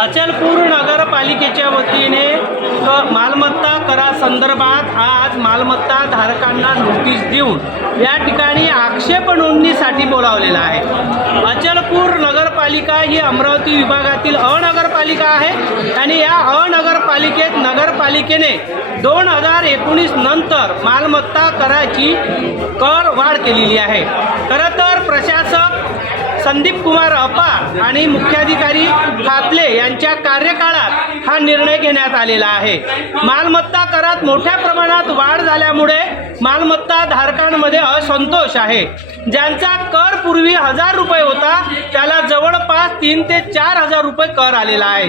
अचलपूर नगरपालिकेच्या वतीने क मालमत्ता करासंदर्भात आज मालमत्ता धारकांना नोटीस देऊन या ठिकाणी आक्षेप नोंदणीसाठी बोलावलेला आहे. अचलपूर नगरपालिका ही अमरावती विभागातील अनगरपालिका आहे आणि या अनगरपालिकेत नगरपालिकेने दोन हजार एकोणीस नंतर मालमत्ता कराची कर वाढ केलेली आहे. खरं तर प्रशासक संदीप कुमार अपा आणि मुख्याधिकारी खातले यांच्या कार्यकाळात हा निर्णय घेण्यात आलेला आहे. मालमत्ता करात मोठ्या प्रमाणात वाढ झाल्यामुळे मालमत्ता धारकांमध्ये असंतोष आहे. ज्यांचा कर पूर्वी हजार रुपये होता त्याला जवळपास तीन ते चार हजार रुपये कर आलेला आहे.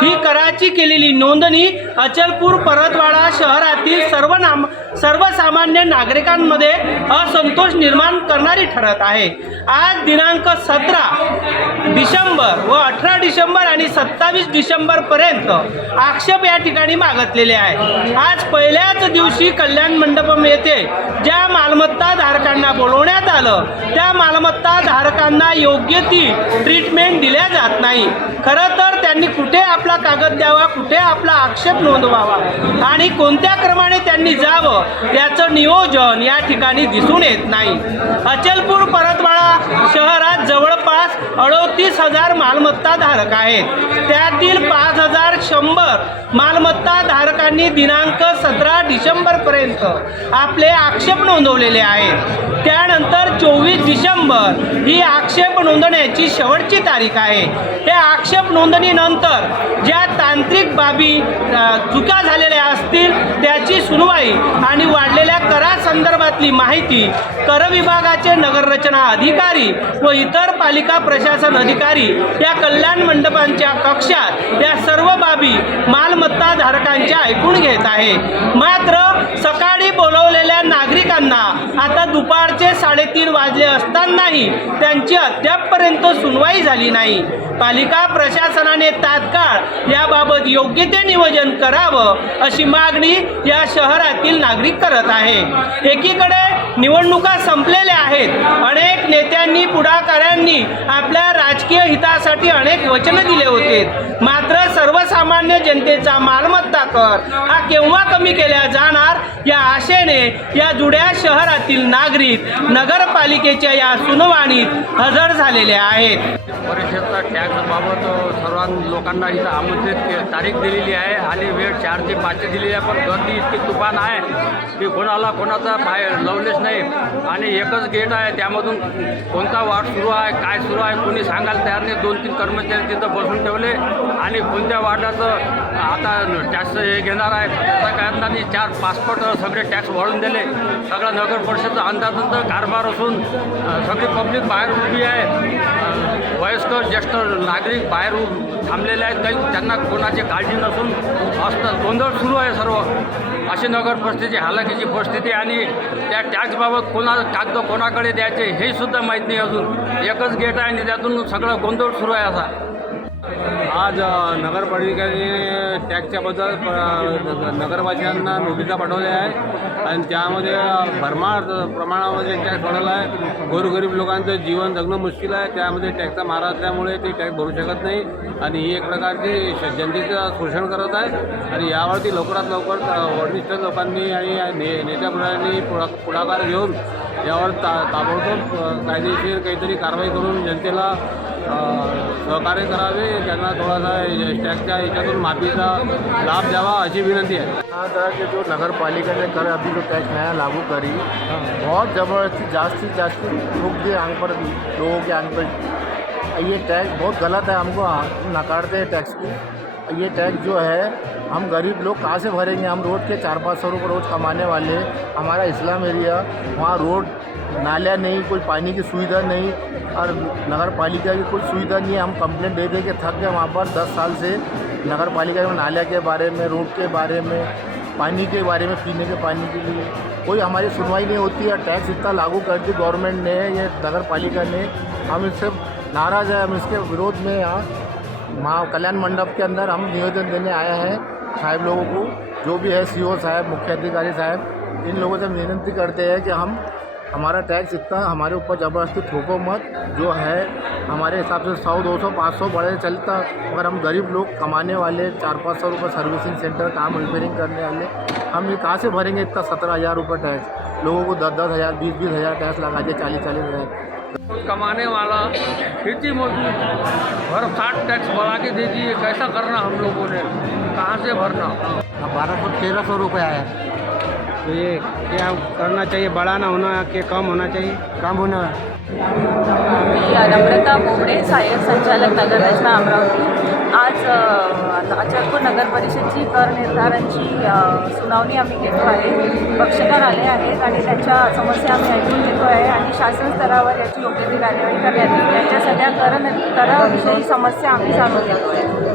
ही कराची केलेली नोंदणी अचलपूर परतवाडा शहरातील सर्व नाम सर्वसामान्य नागरिकांमध्ये असंतोष निर्माण करणारी ठरत आहे. आज दिनांक सतरा डिसेंबर व अठरा डिसेंबर आणि सत्तावीस डिसेंबरपर्यंत आक्षेप या ठिकाणी मागतलेले आहे. आज पहिल्याच दिवशी कल्याण मंडपम येथे ज्या मालमत्ता धारकांना बोलवण्यात आलं त्या मालमत्ता धारकांना योग्य ती ट्रीटमेंट दिल्या जात नाही. खरं तर त्यांनी कुठे आपला कागद द्यावा कुठे आपला आक्षेप नोंदवावा आणि कोणत्या क्रमाने त्यांनी जावं याचं नियोजन या ठिकाणी दिसून येत नाही. अचलपूर परतवाडा शहरात जवळपास वीस हजार मालमत्ता धारक आहेत. त्यातील पाच हजार शंभर मालमत्ता धारकांनी दिनांक सतरा डिसेंबरपर्यंत आपले आक्षेप नोंदवलेले आहेत. त्यानंतर चोवीस डिसेंबर ही आक्षेप नोंदण्याची शेवटची तारीख आहे. हे आक्षेप नोंदणीनंतर ज्या तांत्रिक बाबी चुका झालेल्या असतील त्याची सुनवाई आणि वाढलेल्या करासंदर्भातली माहिती कर विभागाचे नगररचना अधिकारी व इतर पालिका प्रशासन अधिकारी या कल्याण मंडपांच्या कक्षात या सर्व बाबी मालमत्ता धारकांच्या ऐकून घेत आहे. मात्र सकाळी बोलवलेल्या नागरिकांना आता दुपारचे साडेतीन वाजले असतानाही त्यांची अद्यापपर्यंत सुनवाई झाली नाही. पालिका प्रशासनाने तात्काळ याबाबत योग्य ते नियोजन करावं अशी मागणी या शहरातील नागरिक करत आहे. एकीकडे निवडणुका संपलेल्या आहेत. अनेक नेत्यांनी पुढाकारांनी आपल्या राजकीय हितासाठी अनेक वचनं दिले होते. मात्र सर्वसामान्य जनतेचा मालमत्ता कर. हा केव्हा कमी केला जाणार? या आशेने या जुड्या शहरातील नागरिक नगरपालिकेच्या या सुनावणीत हजर झालेले आहेत. परिषदचा टॅक्सबाबत सर्व लोकांना इथं आमंत्रित तारीख दिलेली आहे. आणि वेळ चार ते पाचशे दिलेली आहे पण गर्दी इतकी तुफान आहे की कोणाला कोणाचा बाहेर लवलेच नाही. आणि एकच गेट आहे त्यामधून कोणता वाट सुरू आहे काय सुरू आहे कोणी सांगायला तयार नाही. दोन तीन कर्मचारी तिथं बसून ठेवले. आणि कोणत्या वार्डाचं आता टॅक्स हे घेणार आहे. त्याचा काय अर्थ चार पासपोर्ट सगळे टॅक्स वाढून दिले. सगळा नगर परिषदचा अंदाजंत कारभार असून सगळी पब्लिक बाहेर उभी आहे. वयस्कर ज्येष्ठ नागरिक बाहेर थांबलेले आहेत. काही त्यांना कोणाची काळजी नसून असतं गोंधळ सुरू आहे सर्व. अशी नगर परिस्थिती हालाकीची परिस्थिती आणि त्या टॅक्सबाबत कोणा कागद कोणाकडे द्यायचे हे सुद्धा माहीत नाही अजून. एकच गेट आहे आणि त्यातून सगळं गोंधळ सुरू आहे असा आज नगरपालिकेने टॅक्सच्याबद्दल प- नगरवासियांना नोटिसा पाठवल्या आहे आणि त्यामध्ये भरमार प्रमाणामध्ये टॅक्स वाढवला आहे. गोरगरीब लोकांचं जीवन जगणं मुश्किल आहे. त्यामध्ये टॅक्सचा मारा असल्यामुळे ते टॅक्स भरू शकत नाही. आणि ही एक प्रकारची श- जनतेचं शोषण करत आहे. आणि यावरती लवकरात लवकर वरिष्ठ लोकांनी आणि ने नेत्यापुढांनी पुढा पुढाकार घेऊन यावर ता ताबडतोब कायदेशीर काहीतरी कारवाई करून जनतेला सहकार्य करावे, त्यांना थोडासा टॅक्सच्या याच्यातून माफीचा लाभ द्यावा अशी विनंती आहे. हाँ तरह के जो नगर पालिका ने कर अभी जो टैक्स नया लागू करी, बहुत ज़बरदस्ती जास्ती जास्ती ठुक दिए आँख पर लोगों के आँख पर ये टैक्स बहुत गलत है हमको नकारते हैं टैक्स को. ये टैक्स जो है, हम गरीब लोग कहाँ से भरेंगे? हम रोड के चार पाँच सौ रुपये रोज़ कमाने वाले, हमारा इस्लाम एरिया, वहाँ रोड, नालियाँ नहीं, कोई पानी की सुविधा नहीं, और नगर पालिका की कोई सुविधा नहीं है। हम कंप्लेंट दे दे के थक गए वहाँ पर दस साल से। नगर पालिका में नालिया के बारे में, रोड के बारे में, पानी के बारे में, पीने के पानी के लिए। कोई हमारी सुनवाई नहीं होती है। टैक्स इतना लागू कर दी गवर्नमेंट ने, ये नगर पालिका ने। हम इससे नाराज़ है, हम इसके विरोध में यहाँ माँ कल्याण मंडप के अंदर हम निवेदन देने आए हैं साहब लोगों को, जो भी है सीओ साहब, मुख्य अधिकारी साहब, इन लोगों से हम विनती करते हैं कि हम, हमारा टैक्स इतना हमारे ऊपर ज़बरदस्ती थोको मत, जो है हमारे हिसाब से सौ, दो सौ, पाँच सौ बढ़े चलता अगर हम गरीब लोग कमाने वाले, चार पाँच सौ रुपये सर्विसिंग सेंटर, काम रिपेयरिंग करने वाले, हम ये कहाँ से भरेंगे इतना सत्रह हज़ार रुपये टैक्स? लोगों को दस दस हज़ार, बीस बीस हज़ार टैक्स लगा दिए चालीस चालीस हज़ार। कमाने वाला खेती मजदूर भर साठ टैक्स बढ़ा के दे दिए कैसा करना हम लोगों ने? कहाँ से भरना? बारह सौ तेरह सौ रुपये आया तो ये क्या करना चाहिए? बढ़ाना होना कि कम होना चाहिए? कम होना। मी नम्रता बोबडे सहाय्यक संचालक नगररचना अमरावती आज अचलपूर नगर परिषदची कर निर्धारांची सुनावणी आम्ही घेतो आहे. पक्षकार आले आहेत आणि त्यांच्या समस्या आम्ही ऐकून घेतो आहे आणि शासन स्तरावर याची योग्य ती कार्यवाही करण्यात येईल. त्यांच्या सगळ्या कर कराविषयी समस्या आम्ही जाणून घेतो आहे